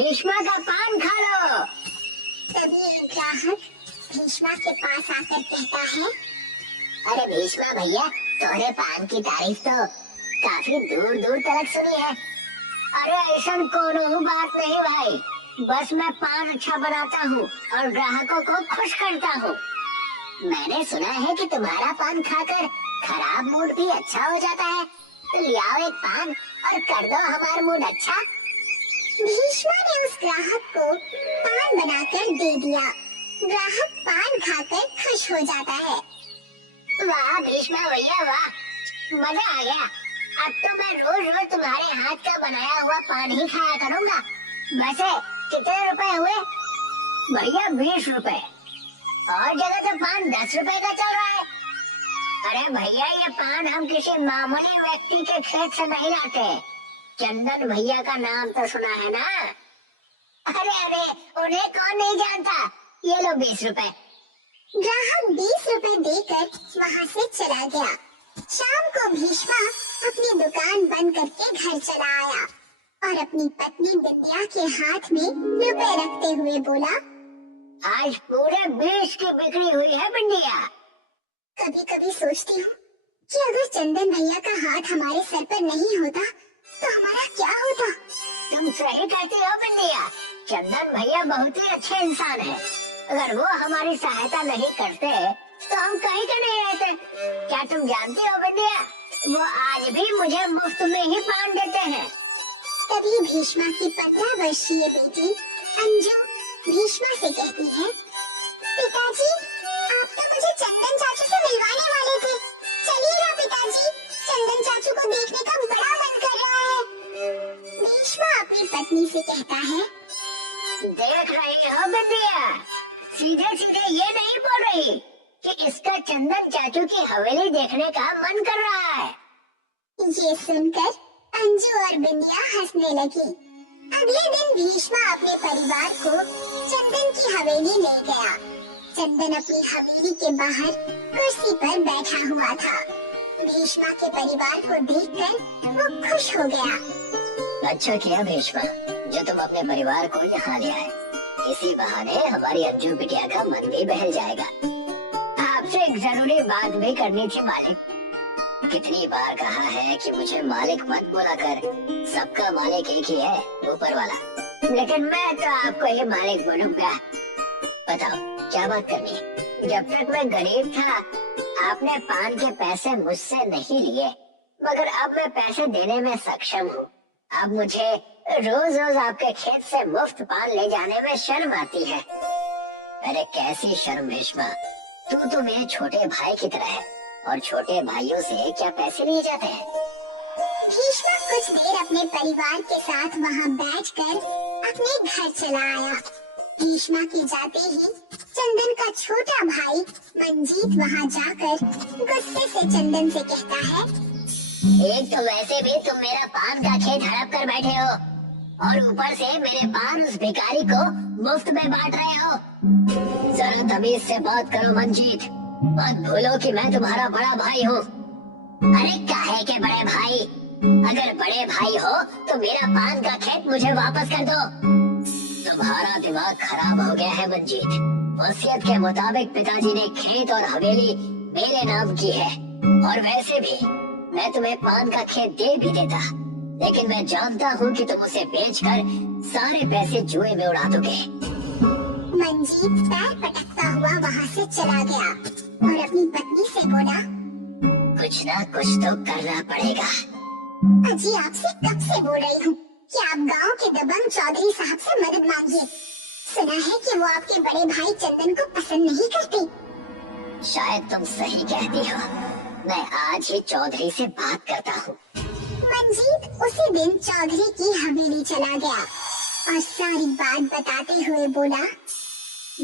भीष्मा का पान खा लो। तभी एक ग्राहक भीष्मा के पास आकर कहता है, अरे भीष्मा भैया, तुम्हारे पान की तारीफ तो काफी दूर दूर तक सुनी है। अरे ऐसा कोनो बात नहीं भाई, बस मैं पान अच्छा बनाता हूँ और ग्राहकों को खुश करता हूँ। मैंने सुना है कि तुम्हारा पान खाकर खराब मूड भी अच्छा हो जाता है, तो ले आओ एक पान और कर दो हमारा मूड अच्छा। भीष्मा ने उस ग्राहक को पान बनाकर दे दिया। ग्राहक पान खाकर खुश हो जाता है। वाह भीष्मा भैया वाह, मजा आ गया। अब तो मैं रोज रोज तुम्हारे हाथ का बनाया हुआ पान ही खाया करूँगा। वैसे कितने रुपए हुए? भैया 20 रुपए, और जगह तो पान 10 रुपए का चल रहा है। अरे भैया, ये पान हम किसी मामूली व्यक्ति के खेत से नहीं लाते। चंदन भैया का नाम तो सुना है ना? अरे अरे, उन्हें कौन नहीं जानता। ये लो 20 रुपए। ग्राहक 20 रुपए देकर वहाँ से चला गया। शाम को भीष्मा अपनी दुकान बंद करके घर चला आया और अपनी पत्नी विद्या के हाथ में रुपए रखते हुए बोला, आज पूरे 20 की बिक्री हुई है बिंदिया। कभी कभी सोचती हूँ कि अगर चंदन भैया का हाथ हमारे सर पर नहीं होता तो हमारा क्या होता। तुम सही कहती हो बिंदिया, चंदन भैया बहुत ही अच्छे इंसान है। अगर वो हमारी सहायता नहीं करते तो हम कहीं का नहीं रहते। क्या तुम जानती हो बिंदिया, वो आज भी मुझे मुफ्त में ही पान देते हैं। तभी भीष्मा की 15 वर्षीय बेटी अंजू भीष्मा से कहती है, पिताजी, आप तो मुझे चंदन चाचू से मिलवाने वाले थे। चलिए ना पिताजी, चंदन चाचू को देखने का बड़ा मन कर रहा है। भीष्मा अपनी पत्नी से कहता है, देख रही हो बिंदिया, सीधे सीधे ये नहीं बोल रही कि इसका चंदन चाचू की हवेली देखने का मन कर रहा है। ये सुनकर अंजू और बिंदिया हंसने लगी। अगले दिन भीष्मा अपने परिवार को चंदन की हवेली ले गया। चंदन अपनी हवेली के बाहर कुर्सी पर बैठा हुआ था। भीष्मा के परिवार को देखकर वो खुश हो गया। अच्छा किया भीष्मा, जो तुम अपने परिवार को यहाँ ले आए। इसी बहाने हमारी अंजू बिटिया का मन भी बहल जाएगा। आपसे एक जरूरी बात भी करनी थी मालिक। कितनी बार कहा है कि मुझे मालिक मत बोला कर, सबका मालिक एक ही है, ऊपर वाला। लेकिन मैं तो आपको ही मालिक बोलूंगा। बताओ क्या बात करनी है? जब तक मैं गरीब था आपने पान के पैसे मुझसे नहीं लिए, मगर अब मैं पैसे देने में सक्षम हूँ। अब मुझे रोज रोज आपके खेत से मुफ्त पान ले जाने में शर्म आती है। अरे कैसी शर्म भीष्मा, तू तो मेरे छोटे भाई की तरह है और छोटे भाइयों से क्या पैसे लिए जाते हैं। भीष्मा कुछ देर अपने परिवार के साथ वहाँ बैठकर अपने घर चला आया। भीष्मा के जाते ही चंदन का छोटा भाई मंजीत वहाँ जाकर गुस्से से चंदन से कहता है, एक तो वैसे भी तुम मेरा पान का खेत हड़प कर बैठे हो और ऊपर से मेरे पान उस भिखारी को मुफ्त में बांट रहे हो। जरा तमीज से बात करो मंजीत, मत भूलो कि मैं तुम्हारा बड़ा भाई हूँ। अरे काहे के बड़े भाई, अगर बड़े भाई हो तो मेरा पान का खेत मुझे वापस कर दो। तुम्हारा दिमाग खराब हो गया है मंजीत। वसीयत के मुताबिक पिताजी ने खेत और हवेली मेरे नाम की है, और वैसे भी मैं तुम्हें पान का खेत दे भी देता, लेकिन मैं जानता हूँ कि तुम उसे बेचकर सारे पैसे जुए में उड़ा दोगे। मंजीत पैर पटकता हुआ वहाँ से चला गया और अपनी पत्नी से बोला, कुछ ना कुछ तो करना पड़ेगा। अजी आपसे कब से बोल रही हूँ कि आप गांव के दबंग चौधरी साहब से मदद मांगिए। सुना है कि वो आपके बड़े भाई चंदन को पसंद नहीं करते। शायद तुम सही कहती हो, मैं आज ही चौधरी से बात करता हूँ। मंजीत उसी दिन चौधरी की हवेली चला गया और सारी बात बताते हुए बोला,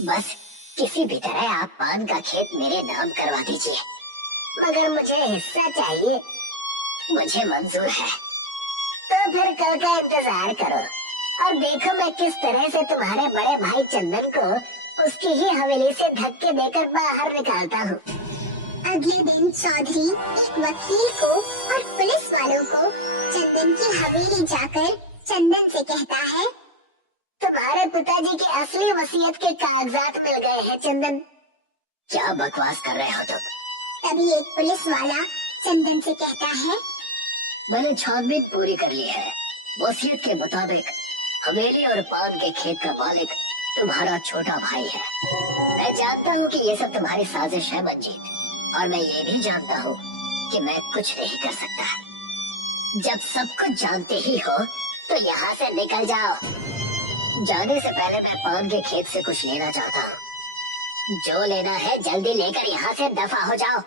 बस किसी भी तरह आप पान का खेत मेरे नाम करवा दीजिए, मगर मुझे हिस्सा चाहिए। मुझे मंजूर है। तो फिर कल का इंतजार करो और देखो मैं किस तरह से तुम्हारे बड़े भाई चंदन को उसकी ही हवेली से धक्के देकर बाहर निकालता हूँ। अगले दिन चौधरी एक वकील को और पुलिस वालों को चंदन की हवेली जाकर चंदन से कहता है, तुम्हारे पिताजी की असली वसीयत के कागजात मिल गए हैं चंदन। क्या बकवास कर रहे हो तुम? तभी एक पुलिस वाला चंदन से कहता है, मैंने छानबीन पूरी कर ली है। वसीयत के मुताबिक हवेली और पान के खेत का मालिक तुम्हारा छोटा भाई है। मैं जानता हूँ कि ये सब तुम्हारी साजिश है मंजीत, और मैं ये भी जानता हूँ कि मैं कुछ नहीं कर सकता। जब सब कुछ जानते ही हो तो यहाँ से निकल जाओ। जाने से पहले मैं पान के खेत से कुछ लेना चाहता हूँ। जो लेना है जल्दी लेकर यहाँ से दफा हो जाओ।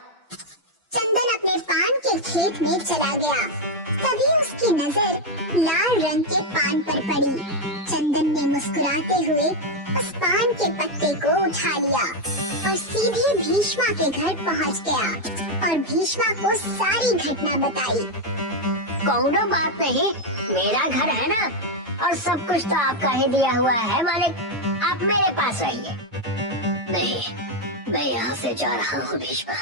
चंदन अपने पान के खेत में चला गया। तभी उसकी नजर लाल रंग के पान पर पड़ी। चंदन ने मुस्कुराते हुए उस पान के पत्ते को उठा लिया और सीधे भीष्मा के घर पहुंच गया और भीष्मा को सारी घटना बताई। कौनो बात नहीं, मेरा घर है ना, और सब कुछ तो आपका ही दिया हुआ है मालिक। आप मेरे पास रहिए। नहीं, मैं यहाँ से जा रहा हूँ भीष्मा।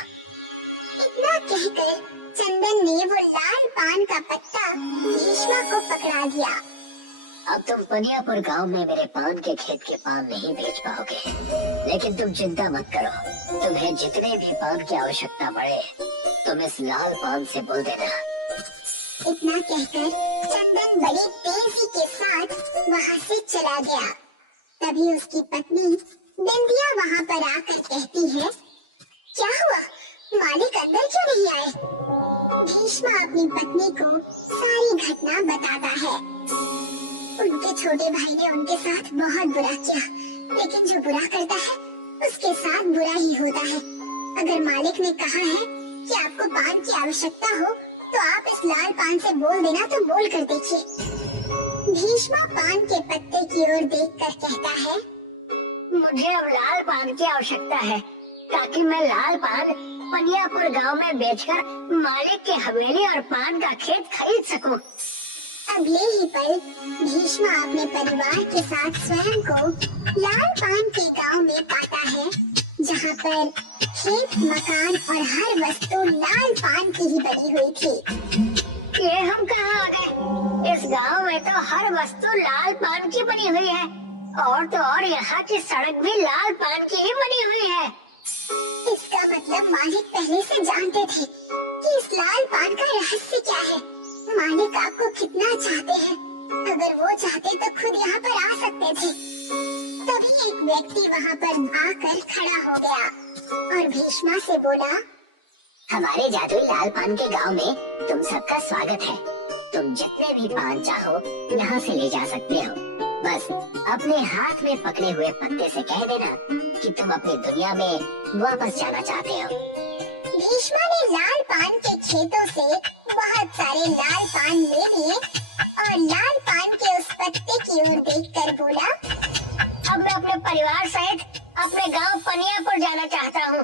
इतना कहकर चंदन ने वो लाल पान का पत्ता भीष्मा को पकड़ा दिया। अब तुम पनियापुर गांव में मेरे पान के खेत के पान नहीं बेच पाओगे, लेकिन तुम चिंता मत करो। तुम्हें जितने भी पान की आवश्यकता पड़े तुम इस लाल पान से बोल देना। इतना कहकर चंदन बड़ी तेजी के साथ वहाँ से चला गया। तभी उसकी पत्नी बिंदिया वहाँ पर आकर कहती है, क्या हुआ, मालिक अंदर क्यों नहीं आए? भीष्मा अपनी पत्नी को सारी घटना बताता है। उनके छोटे भाई ने उनके साथ बहुत बुरा किया, लेकिन जो बुरा करता है उसके साथ बुरा ही होता है। अगर मालिक ने कहा है कि आपको पान की आवश्यकता हो तो आप इस लाल पान से बोल देना, तो बोल कर देखिए। भीष्मा पान के पत्ते की ओर देखकर कहता है, मुझे अब लाल पान की आवश्यकता है ताकि मैं लाल पान पनियापुर गांव में बेचकर मालिक की हवेली और पान का खेत खरीद सकूं। अगले ही पल भीष्मा अपने परिवार के साथ स्वयं को लाल पान के गांव में पाता है, जहां पर खेत, मकान और हर वस्तु लाल पान की ही बनी हुई थी। ये हम कहाँ आ गए? इस गांव में तो हर वस्तु लाल पान की बनी हुई है, और तो और यहाँ की सड़क भी लाल पान की ही बनी हुई है। इसका मतलब मालिक पहले से जानते थे कि इस लाल पान का रहस्य क्या है। मालिक आपको कितना चाहते हैं, अगर वो चाहते तो खुद यहाँ पर आ सकते थे। तभी एक व्यक्ति वहाँ पर आकर खड़ा हो गया और भीष्मा से बोला, हमारे जादुई लाल पान के गांव में तुम सबका स्वागत है। तुम जितने भी पान चाहो यहाँ से ले जा सकते हो। बस अपने हाथ में पकड़े हुए पत्ते से कह देना कि तुम अपनी दुनिया में वापस जाना चाहते हो। भीष्मा ने लाल पान के खेतों से बहुत सारे लाल पान ले लिए और लाल पान के उस पत्ते की ओर देखकर बोला, अब मैं अपने परिवार सहित अपने गांव पनियापुर जाना चाहता हूँ।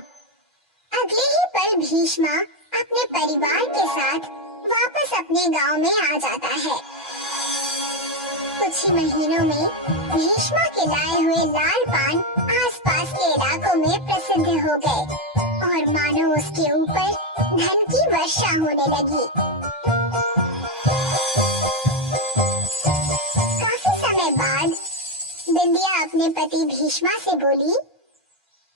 अगले ही पल भीष्मा अपने परिवार के साथ वापस अपने गांव में आ जाता है। कुछ ही महीनों में भीष्मा के लाए हुए लाल पान आसपास के इलाकों में प्रसिद्ध हो गए और मानो उसके ऊपर धन की वर्षा होने लगी। काफी समय बाद बिंदिया अपने पति भीष्मा से बोली,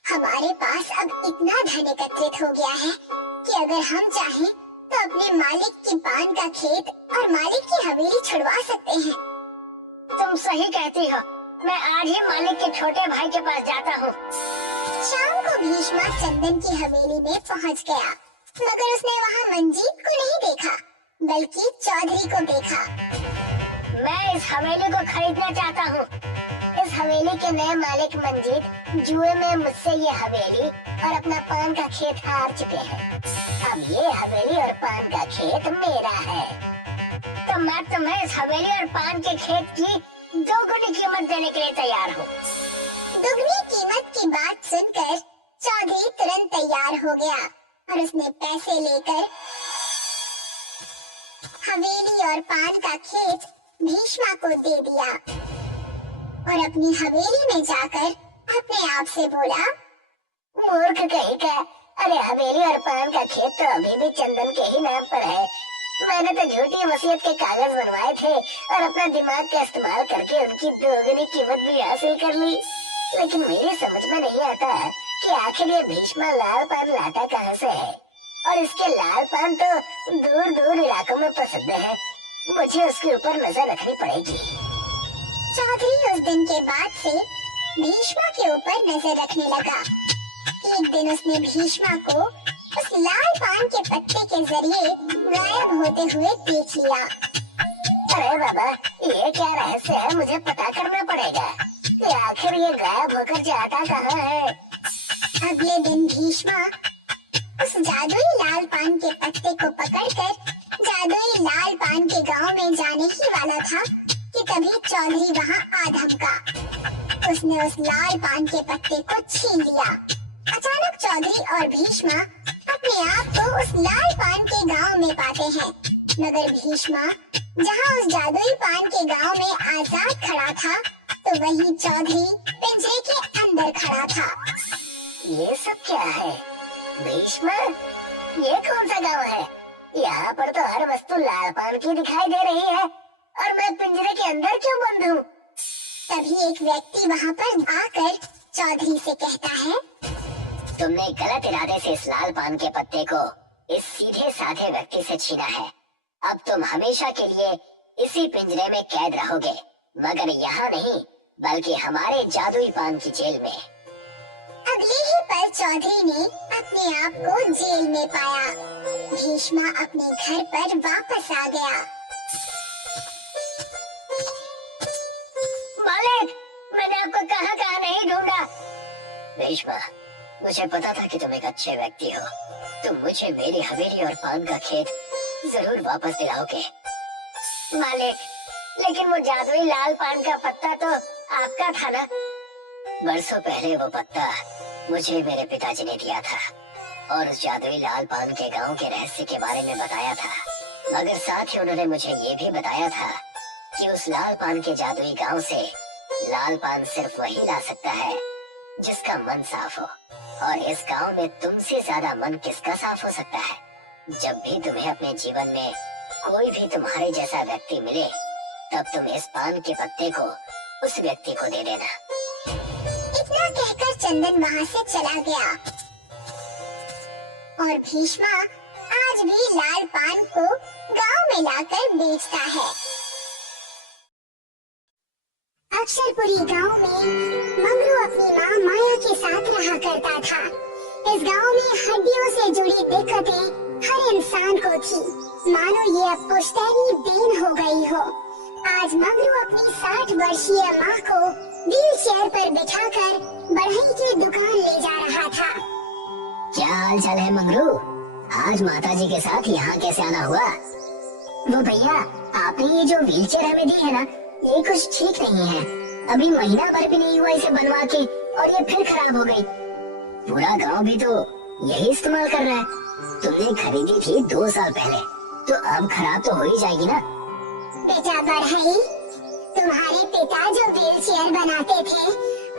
हमारे पास अब इतना धन एकत्रित हो गया है कि अगर हम चाहें तो अपने मालिक की पान का खेत और मालिक की हवेली छुड़वा सकते हैं। तुम सही कहती हो, मैं आज ही मालिक के छोटे भाई के पास जाता हूँ। शाम को भीष्मा चंदन की हवेली में पहुँच गया, मगर उसने वहाँ मंजीत को नहीं देखा, बल्कि चौधरी को देखा। मैं इस हवेली को खरीदना चाहता हूँ। इस हवेली के नए मालिक मंजीत जुए में मुझसे ये हवेली और अपना पान का खेत हार चुके हैं। अब ये हवेली और पान का खेत मेरा है, तो मैं तुम्हें इस हवेली और पान के खेत की दोगुनी कीमत देने के लिए तैयार हूँ। दुगनी कीमत की बात सुनकर चौधरी तुरंत तैयार हो गया और उसने पैसे लेकर हवेली और पान का खेत भीष्मा को दे दिया और अपनी हवेली में जाकर अपने आप से बोला, मूर्ख कहीं का, अरे हवेली और पान का खेत तो अभी भी चंदन के ही नाम पर है। मैंने तो झूठी वसीयत के कागज बनवाए थे और अपना दिमाग का इस्तेमाल करके उनकी दोगुनी कीमत भी हासिल कर ली। लेकिन मेरी समझ में नहीं आता कि आखिर ये भीष्मा लाल पान लाता कहाँ से है, और इसके लाल पान तो दूर दूर इलाकों में प्रसिद्ध है। मुझे उसके ऊपर नजर रखनी पड़ेगी। चौधरी उस दिन के बाद से भीष्मा के ऊपर नजर रखने लगा। एक दिन उसने भीष्मा को उस लाल पान के पत्ते के जरिए गायब होते हुए देख लिया। अरे बाबा, ये क्या रहस्य है? मुझे पता करना पड़ेगा कि आखिर ये गायब होकर जाता कहाँ है। अगले दिन भीष्मा उस जादुई लाल पान के पत्ते को पकड़कर जादुई लाल पान के गांव में जाने ही वाला था कि तभी चौधरी वहां आ धमका। उसने उस लाल पान के पत्ते को छीन लिया। अचानक चौधरी और भीष्मा अपने आप को उस लाल पान के गांव में पाते हैं, मगर भीष्मा जहां उस जादुई पान के गांव में आजाद खड़ा था, तो वही चौधरी पिंजरे के अंदर खड़ा था। ये सब क्या है भीष्मा? ये कौन सा गांव है? यहाँ पर तो हर वस्तु लाल पान की दिखाई दे रही है, और मैं पिंजरे के अंदर क्यों बंद हूँ? तभी एक व्यक्ति वहाँ पर आकर चौधरी से कहता है, तुमने गलत इरादे से इस लाल पान के पत्ते को इस सीधे साधे व्यक्ति से छीना है। अब तुम हमेशा के लिए इसी पिंजरे में कैद रहोगे, मगर यहाँ नहीं बल्कि हमारे जादुई पान की जेल में। अगले ही पल चौधरी ने अपने आप को जेल में पाया। भीष्मा अपने घर पर वापस आ गया। मालिक, मैंने आपको कहाँ नहीं ढूंढा। भीष्मा, मुझे पता था कि तुम एक अच्छे व्यक्ति हो। तुम मुझे मेरी हवेली और पान का खेत जरूर वापस दिलाओगे। मालिक, लेकिन वो जादुई लाल पान का पत्ता तो आपका था ना? बरसों पहले वो पत्ता मुझे मेरे पिताजी ने दिया था, और उस जादुई लाल पान के गांव के रहस्य के बारे में बताया था। मगर साथ ही उन्होंने मुझे ये भी बताया था कि उस लाल पान के जादुई गांव से लाल पान सिर्फ वही ला सकता है जिसका मन साफ हो, और इस गांव में तुमसे ज्यादा मन किसका साफ हो सकता है? जब भी तुम्हें अपने जीवन में कोई भी तुम्हारे जैसा व्यक्ति मिले, तब तुम इस पान के पत्ते को उस व्यक्ति को दे देना। इतना कहकर चंदन वहाँ से चला गया, और भीष्मा आज भी लाल पान को गांव में लाकर बेचता है। अक्षरपुरी गांव में मंगरू अपनी माँ माया के साथ रहा करता था। इस गांव में हड्डियों से जुड़ी दिक्कतें हर इंसान को थी, मानो ये अब पुश्तैनी देन हो गई हो। आज मंगरू अपनी 60 वर्षीय माँ को व्हील चेयर पर बिठाकर बढ़ई की दुकान ले जा रहा था। क्या हाल चाल है मंगरू? आज माताजी के साथ यहाँ कैसे आना हुआ? वो भैया, आपने ये जो व्हील चेयर हमें दी है ना, ये कुछ ठीक नहीं है। अभी महीना भर भी नहीं हुआ इसे बनवा के, और ये फिर खराब हो गई। पूरा गांव भी तो यही इस्तेमाल कर रहा है। तुमने खरीदी थी 2 साल पहले, तो अब खराब तो हो ही जाएगी ना। बेटा बढ़ई, तुम्हारे पिता जो व्हील चेयर बनाते थे,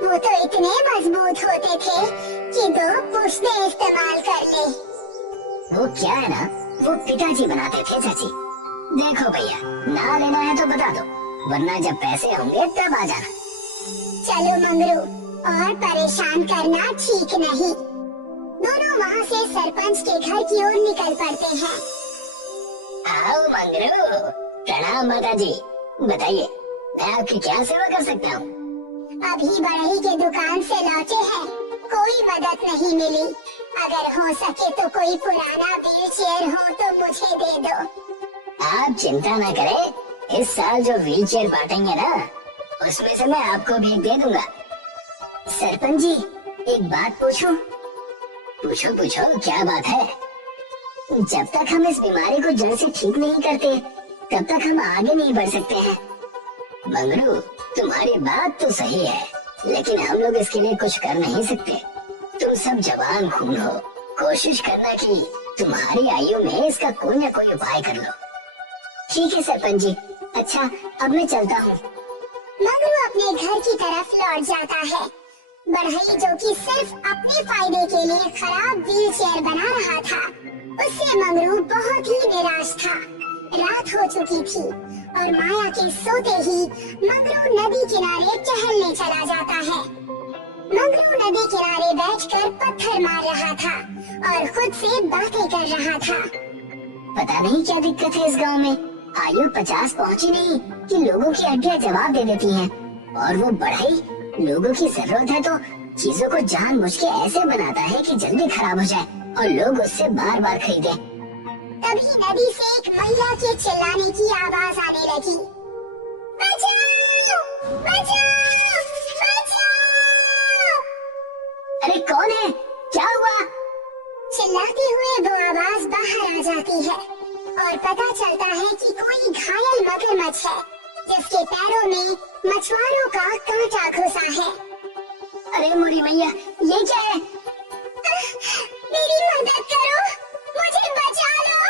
वो तो इतने मजबूत होते थे कि 2 पुश्तें इस्तेमाल कर ले। वो क्या है ना, वो पिताजी बनाते थे चाची। देखो भैया, ना लेना है तो बता दो, वरना जब पैसे होंगे तब आ जाना। चलो मंगरू, और परेशान करना ठीक नहीं। दोनों वहाँ से सरपंच के घर की ओर निकल पड़ते हैं। आओ मंगरू, प्रणाम माताजी। बताइए, मैं आपकी क्या सेवा कर सकता हूँ? अभी बढ़ई के दुकान से लौटे हैं, कोई मदद नहीं मिली। अगर हो सके तो कोई पुराना व्हील चेयर हो तो मुझे दे दो। आप चिंता न करें, इस साल जो व्हील चेयर बांटेंगे ना, उसमें से मैं आपको भी दे दूंगा। सरपंच जी, एक बात पूछूं? पूछो पूछो, क्या बात है? जब तक हम इस बीमारी को जड़ से ठीक नहीं करते, तब तक हम आगे नहीं बढ़ सकते हैं। मंगरू, तुम्हारी बात तो सही है, लेकिन हम लोग इसके लिए कुछ कर नहीं सकते। तुम सब जवान खून हो, कोशिश करना कि तुम्हारी आयु में इसका कोई न कोई उपाय कर लो। ठीक है सरपंच जी, अच्छा अब मैं चलता हूँ। मंगरू अपने घर की तरफ लौट जाता है। बढ़ई जो कि सिर्फ अपने फायदे के लिए खराब व्हील चेयर बना रहा था, उससे मंगरू बहुत ही निराश था। रात हो चुकी थी और माया के सोते ही मंगरू नदी किनारे टहलने चला जाता है। मंगरू नदी किनारे बैठकर पत्थर मार रहा था और खुद से बातें कर रहा था। पता नहीं क्या दिक्कत है इस गांव में, आयु 50 पहुंची नहीं कि लोगों की हड्डियां जवाब दे देती हैं। और वो बढ़ाई, लोगों की जरूरत है तो चीजों को जानबूझ के ऐसे बनाता है कि जल्दी खराब हो जाए और लोग उससे बार बार खरीदें। तभी नदी से एक महिला के चिल्लाने की आवाज आने लगी। बचाओ! बचाओ! बचाओ! अरे कौन है, क्या हुआ? चिल्लाते हुए वो आवाज बाहर आ जाती है और पता चलता है कि कोई घायल मगरमच्छ है जिसके पैरों में मछुआरों का कांटा घुसा है। अरे मोरी मैया, ये क्या है? मेरी मदद करो, मुझे बचा लो।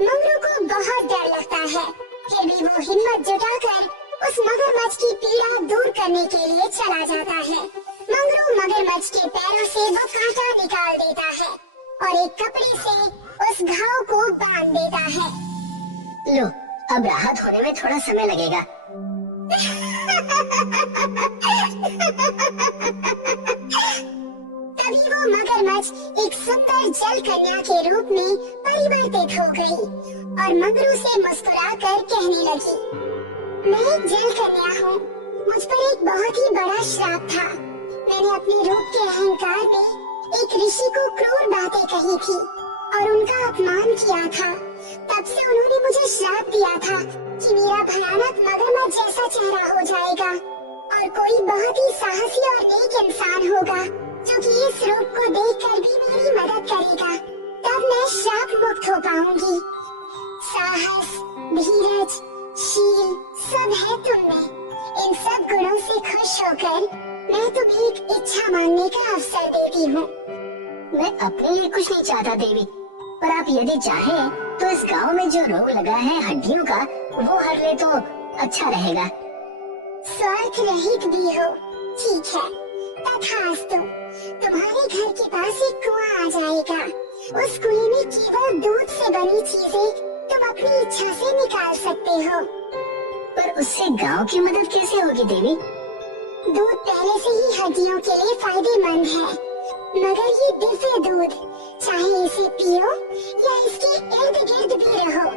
मंगरू को बहुत डर लगता है, फिर भी वो हिम्मत जुटाकर उस मगरमच्छ की पीड़ा दूर करने के लिए चला जाता है। मंगरू मगरमच्छ के पैरों से वो कांटा निकाल देता है और एक कपड़े से उस घाव को बांध देता है। लो, अब राहत होने में थोड़ा समय लगेगा। तभी वो मगरमच्छ एक सुंदर जल कन्या के रूप में परिवर्तित हो गई और मंगरू से मुस्कुराकर कहने लगी, मैं एक जल कन्या हूँ। मुझ पर एक बहुत ही बड़ा श्राप था। मैंने अपने रूप के अहंकार में एक ऋषि को क्रूर बातें कही थी और उनका अपमान किया था। तब से उन्होंने मुझे श्राप दिया था कि मेरा भयानक मगरमच्छ जैसा चेहरा हो जाएगा और कोई बहुत ही साहसी और नेक इंसान होगा जो कि इस रूप को देखकर भी मेरी मदद करेगा। तब मैं श्राप मुक्त हो पाऊंगी। साहस, धीरज, शील सब है तुम में। इन सब गुणों से खुश होकर मैं तुम्हें एक इच्छा मांगने का अवसर देती हूँ। मैं अपने लिए कुछ नहीं चाहता देवी, पर आप यदि चाहें तो इस गांव में जो रोग लगा है हड्डियों का, वो हर ले तो अच्छा रहेगा। स्वार्थ रहित भी हो, ठीक है, तथास्तु। तुम्हारे घर के पास एक कुआं आ जाएगा। उस कुएं में केवल दूध से बनी चीजें तुम अपनी इच्छा से निकाल सकते हो। पर उससे गांव की मदद कैसे होगी देवी? दूध पहले से ही हड्डियों के लिए फायदेमंद है, मगर ये दिव्य दूध, चाहे इसे पियो या इसके इर्द गिर्द भी रहो,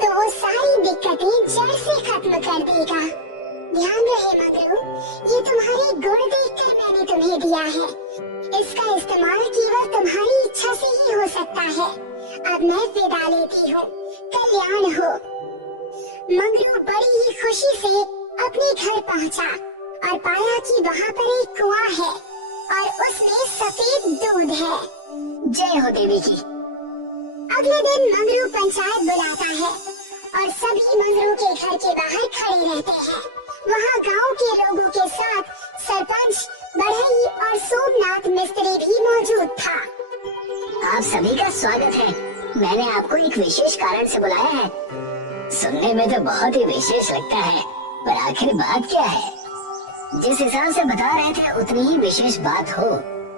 तो वो सारी दिक्कतें जड़ से खत्म कर देगा। ध्यान रहे मंगरू, ये तुम्हारे गुण देखकर मैंने तुम्हें दिया है। इसका इस्तेमाल केवल तुम्हारी इच्छा से ही हो सकता है। अब मैं विदा लेती हूँ, कल्याण हो। मंगरू बड़ी ही खुशी से अपने घर पहुँचा और पाया कि वहाँ पर एक कुआं है और उसमें सफेद दूध है। जय हो देवी की। अगले दिन मंगरू पंचायत बुलाता है और सभी मंगरू के घर के बाहर खड़े रहते हैं। वहाँ गांव के लोगों के साथ सरपंच, बढ़ई और सोमनाथ मिस्त्री भी मौजूद था। आप सभी का स्वागत है। मैंने आपको एक विशेष कारण से बुलाया है। सुनने में तो बहुत ही विशेष लगता है, पर आखिर बात क्या है? जिस हिसाब से बता रहे थे उतनी ही विशेष बात हो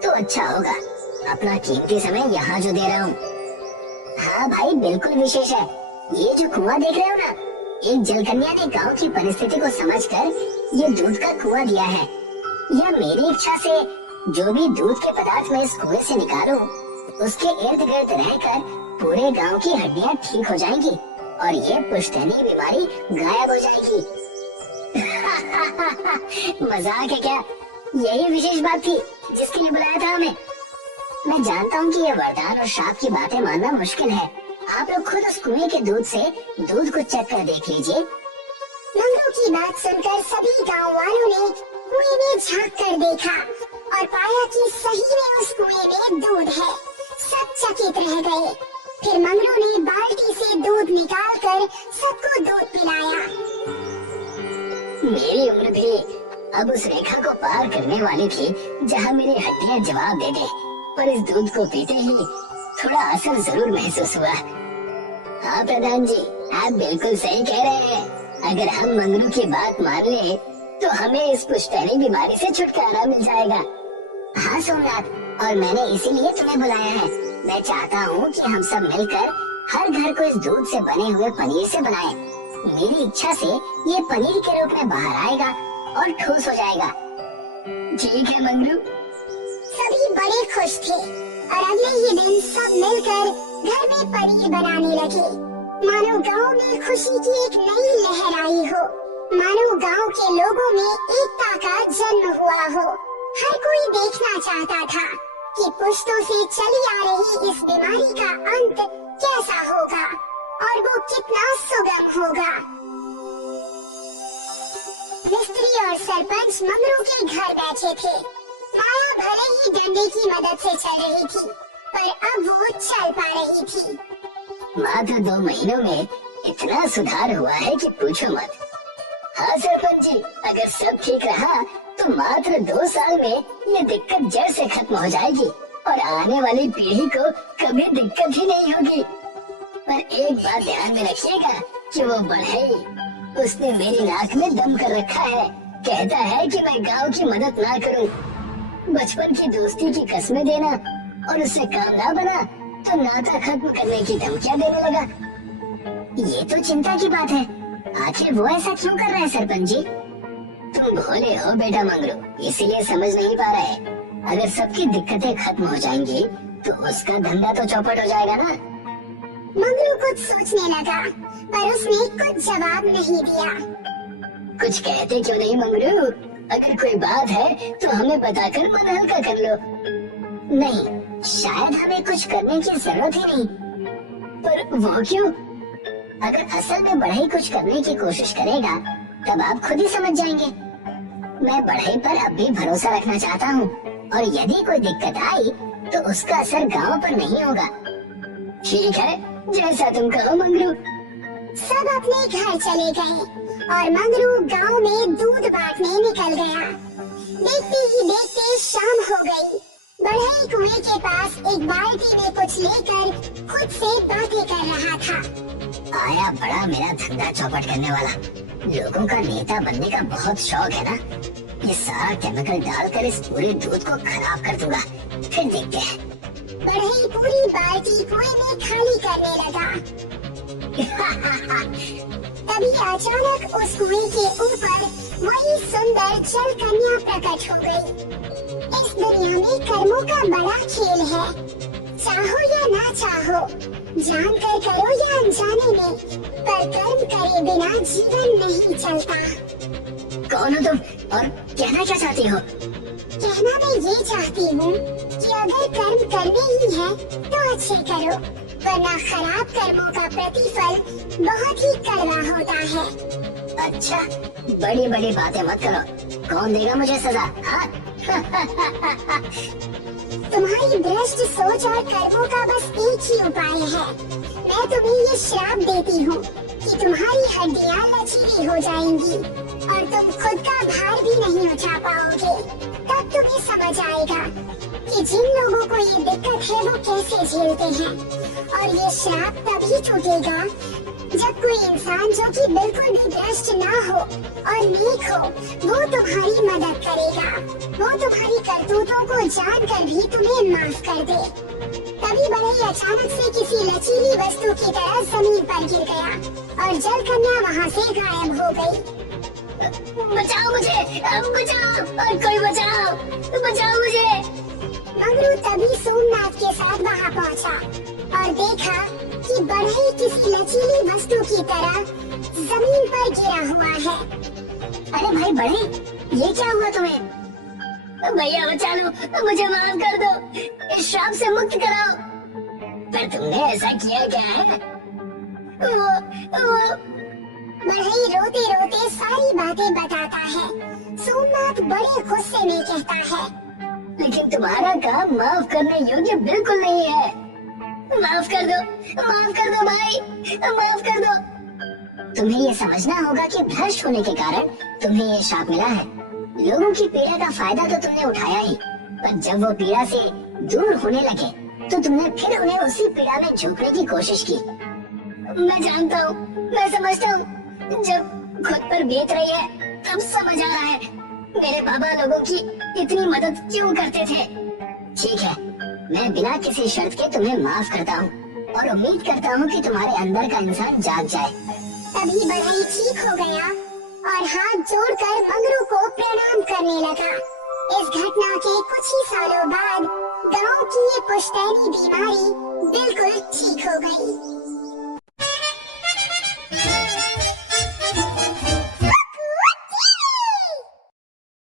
तो अच्छा होगा। अपना कीमती समय यहाँ जो दे रहा हूँ। हाँ भाई, बिल्कुल विशेष है। ये जो कुआं देख रहे हो ना, एक जलकन्या ने गांव की परिस्थिति को समझकर ये दूध का कुआं दिया है। यह मेरी इच्छा से जो भी दूध के पदार्थ मैं इस कुएं से निकालूं, उसके इर्द गिर्द रहकर पूरे गांव की हड्डियां ठीक हो जाएंगी और ये पुश्तैनी बीमारी गायब हो जाएगी। मजाक है क्या? यही विशेष बात थी जिसके लिए बुलाया था हमें। मैं जानता हूँ कि ये वरदान और श्राप की बातें मानना मुश्किल है। आप लोग खुद उस कुएं के दूध से दूध को चख कर देख लीजिए। मंगरू की बात सुनकर सभी गांव वालों ने कुएं में झांक कर देखा और पाया कि सही में उस कुएं में दूध है। सब चकित रह गए। फिर मंगरू ने बाल्टी से दूध निकालकर सबको दूध पिलाया। मेरी उम्र भी अब उस रेखा को पार करने वाली थी जहाँ मेरी हड्डियाँ जवाब दे दे, पर इस दूध को पीते ही थोड़ा असर जरूर महसूस हुआ। हाँ प्रधान जी, आप बिल्कुल सही कह रहे हैं। अगर हम मंगरू की बात मान ले तो हमें इस पुश्तैनी बीमारी से छुटकारा मिल जाएगा। हाँ सोमनाथ, और मैंने इसीलिए तुम्हें बुलाया है। मैं चाहता हूँ कि हम सब मिलकर हर घर को इस दूध से बने हुए पनीर से बनाए। मेरी इच्छा से ये पनीर के रूप में बाहर आएगा और ठोस हो जाएगा। ठीक है मंगरू। सभी बड़े खुश थे और अगले ही दिन सब मिलकर घर में पनीर बनाने लगे। मानो गांव में खुशी की एक नई लहर आई हो, मानो गांव के लोगों में एकता का जन्म हुआ हो। हर कोई देखना चाहता था कि पुश्तों से चली आ रही इस बीमारी का अंत कैसा होगा और वो कितना सुगम होगा। मिस्त्री और सरपंच मंगरू के घर बैठे थे। माया भले ही डंडे की मदद से चल रही थी, पर अब वो चल पा रही थी। मात्र 2 महीनों में इतना सुधार हुआ है कि पूछो मत। हाँ सरपंच जी, अगर सब ठीक रहा तो मात्र 2 साल में ये दिक्कत जड़ से खत्म हो जाएगी और आने वाली पीढ़ी को कभी दिक्कत ही नहीं होगी। पर एक बात ध्यान में रखिएगा कि वो बढ़ई, उसने मेरी नाक में दम कर रखा है। कहता है कि मैं गांव की मदद ना करूं। बचपन की दोस्ती की कस्में देना और उससे काम ना बना तो नाता खत्म करने की धमकियां देने लगा। ये तो चिंता की बात है। आखिर वो ऐसा क्यों कर रहा है सरपंच जी? तुम भोले हो बेटा मंगरू, इसीलिए समझ नहीं पा रहे। अगर सबकी दिक्कतें खत्म हो जाएंगी तो उसका धंधा तो चौपट हो जाएगा ना। मंगरू कुछ सोचने लगा, पर उसने कुछ जवाब नहीं दिया। कुछ कहते क्यों नहीं मंगरू? अगर कोई बात है तो हमें बताकर मन हल्का कर लो। नहीं, शायद हमें कुछ करने की जरूरत ही नहीं। पर वो क्यों? अगर असल में बढ़ई कुछ करने की कोशिश करेगा तब आप खुद ही समझ जाएंगे। मैं बढ़ई पर अब भी भरोसा रखना चाहता हूँ और यदि कोई दिक्कत आई तो उसका असर गांव पर नहीं होगा। ठीक है, जैसा तुम कहो मंगरू। सब अपने घर चले गए और मंगरू गांव में दूध बांटने निकल गया। देखते ही देखते शाम हो गई। बढ़ई कुएं के पास एक बाल्टी में कुछ लेकर खुद से बातें कर रहा था। आया बड़ा मेरा धंधा चौपट करने वाला। लोगों का नेता बनने का बहुत शौक है ना। ये सारा केमिकल डालकर इस पूरे दूध को खराब कर दूंगा, फिर देखते हैं। बढ़ई पूरी बाल्टी कुएं में खाली करने लगा। तभी अचानक उस कुएं के ऊपर वही सुंदर जल कन्या प्रकट हो गई। इस दुनिया में कर्मों का बड़ा खेल है। चाहो या ना चाहो, जानकर करो या अनजाने में, पर कर्म करे बिना जीवन नहीं चलता। कौन हो तुम और कहना क्या चाहती हो? कहना मैं ये चाहती हूँ कि अगर कर्म करने ही है तो अच्छे करो, वरना खराब कर्मों का प्रतिफल बहुत ही कड़वा होता है। अच्छा, बड़ी बड़ी बातें मत करो। कौन देगा मुझे सजा? हाँ? तुम्हारी भ्रष्ट सोच और कर्मों का बस एक ही उपाय है। मैं तुम्हें ये श्राप देती हूँ कि तुम्हारी हड्डियाँ लचीली हो जाएंगी और तुम खुद का भार भी नहीं उठा पाओगे। तब तुम्हें समझ आएगा कि जिन लोगों को ये दिक्कत है वो कैसे झेलते हैं। और ये श्राप तभी टूटेगा जब कोई इंसान जो कि बिल्कुल भी भ्रष्ट ना हो और नेक हो, वो तुम्हारी मदद करेगा। वो तुम्हारी करतूतों को जानकर भी तुम्हें माफ कर दे। तभी बढ़ई अचानक से किसी लचीली वस्तु की तरह जमीन पर गिर गया और जल कन्या वहाँ से गायब हो गई। बचाओ मुझे, बचाओ, और कोई बचाओ, बचाओ मुझे। मंगरू तभी सोमनाथ के साथ वहाँ पहुँचा और देखा कि बढ़ई किसी लचीली वस्तु की तरह जमीन पर गिरा हुआ है। अरे भाई बढ़ई, ये क्या हुआ तुम्हें? भैया बचा लो, मुझे माफ कर दो, इस श्राप से मुक्त कराओ। पर तुमने ऐसा किया क्या है? वो बढ़ई रोते रोते सारी बातें बताता है। सोमनाथ बड़े गुस्से में कहता है, लेकिन तुम्हारा काम माफ करने योग्य बिल्कुल नहीं है। माफ कर दो भाई, माफ कर दो। तुम्हें ये समझना होगा कि भ्रष्ट होने के कारण तुम्हें ये श्राप मिला है। लोगों की पीड़ा का फायदा तो तुमने उठाया ही, पर जब वो पीड़ा से दूर होने लगे तो तुमने फिर उन्हें उसी पीड़ा में झोंकने की कोशिश की। मैं जानता हूँ, मैं समझता हूँ, जब खुद पर बीत रही है तब समझ आ रहा है मेरे बाबा लोगों की इतनी मदद क्यों करते थे। ठीक है, मैं बिना किसी शर्त के तुम्हें माफ करता हूँ, और उम्मीद करता हूँ कि तुम्हारे अंदर का इंसान जाग जाए। तभी बढ़ई ठीक हो गया और हाथ जोड़कर मंगरू को प्रणाम करने लगा। इस घटना के कुछ ही सालों बाद गांव की ये पुश्तैनी बीमारी बिल्कुल ठीक हो गई।